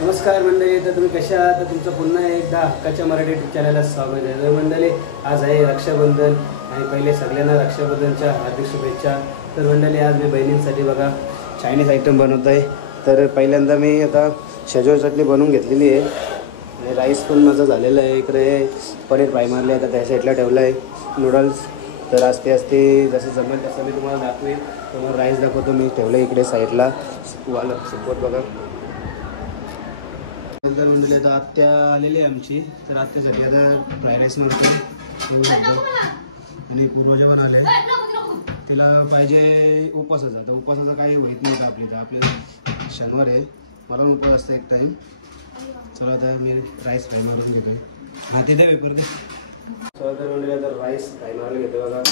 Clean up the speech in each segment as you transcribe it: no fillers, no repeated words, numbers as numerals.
नमस्कार मंडळी, तर तुम्ही कशा आहात? तर तुमचं पुन्हा एकदा हक्काच्या मराठी यूट्यूब चॅनलला स्वागत आहे. तर मंडळी, आज आहे रक्षाबंधन आणि पहिले सगळ्यांना रक्षाबंधनच्या हार्दिक शुभेच्छा. तर मंडळी, आज मी बहिणींसाठी बघा चायनीज आयटम बनवत आहे. तर पहिल्यांदा मी आता शेजवान चटणी बनवून घेतलेली आहे आणि राईस पण माझं झालेलं आहे. इकडे पनीर फ्राय मारले, आता त्या साईडला ठेवलं आहे नूडल्स. तर आस्ते आस्ते जसं जमेल तसं मी तुम्हाला दाखवेन. तुम्हाला राईस दाखवतो मी ठेवलं इकडे साईडला वाला सपोर्ट बघा. नंतर मंडळी आता आत्या आलेली आहे आमची, तर आत्यासाठी आता फ्राय राईस मारतो आणि पूर्वजा पण आले. तिला पाहिजे उपवासाचा, तर उपवासाचा काही होत नाही का आपली, तर आपल्या शनिवार आहे, मला पण उपवास असतं एक टाईम. चला आता मी राईस फ्राय मारून घेतो. हा तिथे पेपर दे. चला तर मंडळी आता राईस फ्राय मारायला घेतो बघा.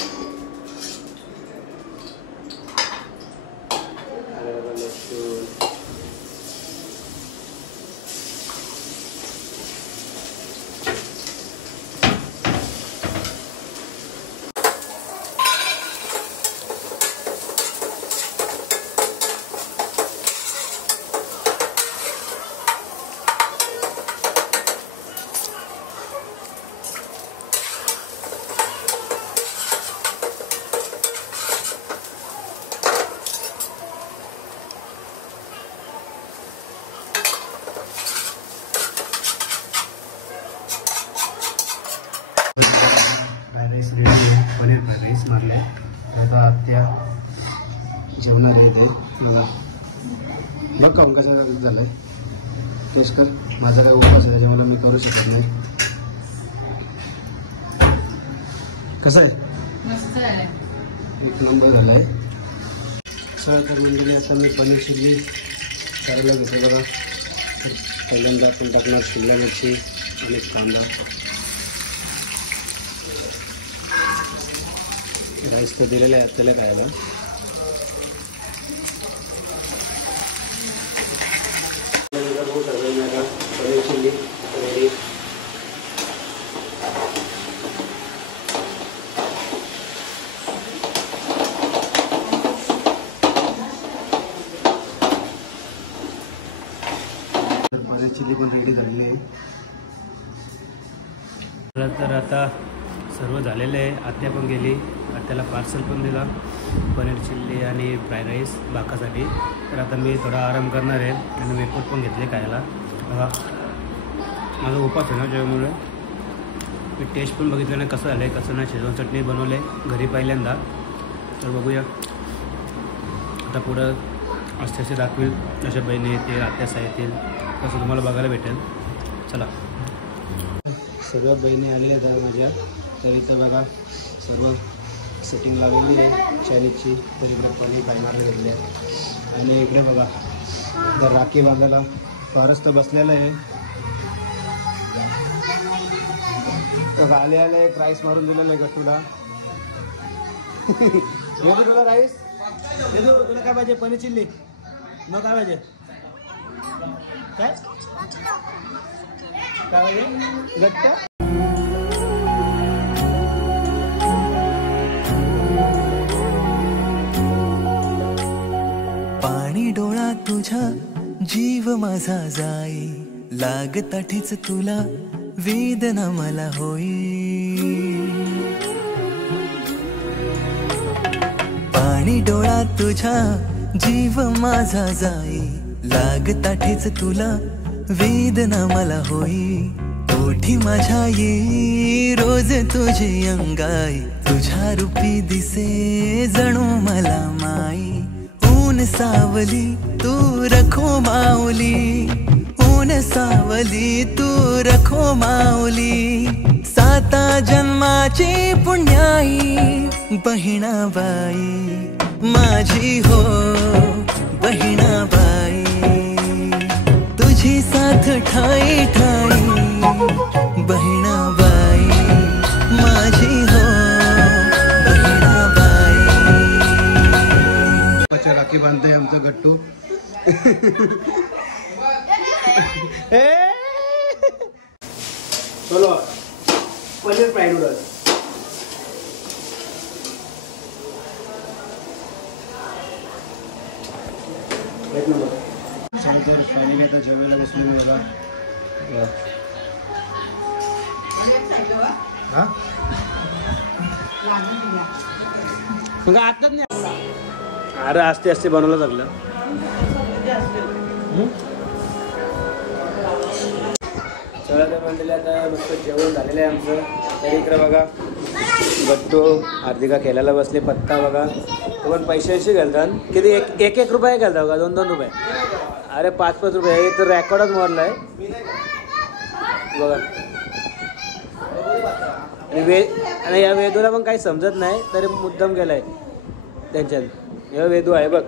फ्राय राईस रेडी आहे, पनीर फ्राय राईस मारले. आता आत्या जेवणार आहे इथे बघा. बघ का कसा झालं आहे, टेस्ट कर. माझा काही उपवास आहे त्याच्यामुळे मी करू शकत नाही. कसं आहे? मस्त आहे, एक नंबर झाला आहे. सर तर म्हणजे आता मी पनीर चिल्ली करायला घेतो बघा. पहिल्यांदा आपण टाकणार शिमला मिरची आणि कांदा. राईस तर दिलेला आहे त्याला खायला. Paneer chilli ready. Paneer chilli पण रेडी झालेली आहे. तर आता सर्व झालेलं आहे. आत्या पण गेली, आत्याला पार्सल पण दिला पनीर चिल्ली आणि फ्राय राईस बाकासाठी. तर आता मी थोडा आराम करणार आहे आणि वेपर पण घेतले खायला बघा. माझा उपास आहे ना, त्यामुळे मी टेस्ट पण बघितलं नाही कसं झालं आहे कसं नाही. शेजवान चटणी बनवले घरी पहिल्यांदा, तर बघूया आता पुढं असे असे दाखवेल. अशा बहिणी येतील, आत्यास येतील, तसं तुम्हाला बघायला भेटेल. चला, सर्व बहिणी आलेल्या आहेत माझ्या. तर इथं बघा सर्व सेटिंग लावलेली आहे चायनीजची. तर इकडे पनीर फ्राय मारले घेतले आणि इकडे बघा तर राखी बांधायला फारच तर बसलेलं आहे. तर आले आले एक राईस मारून दिलेलं आहे गट्टूला. येतो तुला राईस येतो. तुला काय पाहिजे? पनीर चिल्ली. मग काय पाहिजे? काय काय पाहिजे? गट्टा. पाणी डोळा तुझा जीव माझा जाई, लागताठीच तुला वेदना मला होई. पाणी डोळा तुझा जीव माझा जाई, लागताठीच तुला वेदना मला होई. ओठी माझ्या ये रोज तुझी अंगाई, तुझ्या रूपी दिसे जणू मला माई. ऊन सावली तू रखो माऊली, ऊन सावली तू रखो माऊली. साता जन्माची पुण्याई बहिणाबाई माझी हो बहिणाबाई. तुझी साथ ठाई ठाई बहिणाबाई माझी हो बहिणाबाई. राखी बांधते आमचं गट्टू. चलो पनीर फ्राय नूडल्स. एक नंबर. तर फायनली आता जेवायला जेवायला बसलो मी बघा. हा मग आताच नाही. अरे असते असते बनवलं लागलं. चला तर म्हणले आता मस्त जेवण झालेलं आहे आमचं. तरी इकडे बघा गट्टू हार्दिका खेळायला बसले. पत्ता बघा तो पण पैसे घालतात. किती एक रुपये घालतात बघा. 2 रुपये. अरे 5 रुपये. हे तर रेकॉर्डच मारला आहे बघा. आणि या वेदूला पण काही समजत नाही तरी मुद्दाम गेलाय त्यांच्यात. हे वेदू आहे बघ.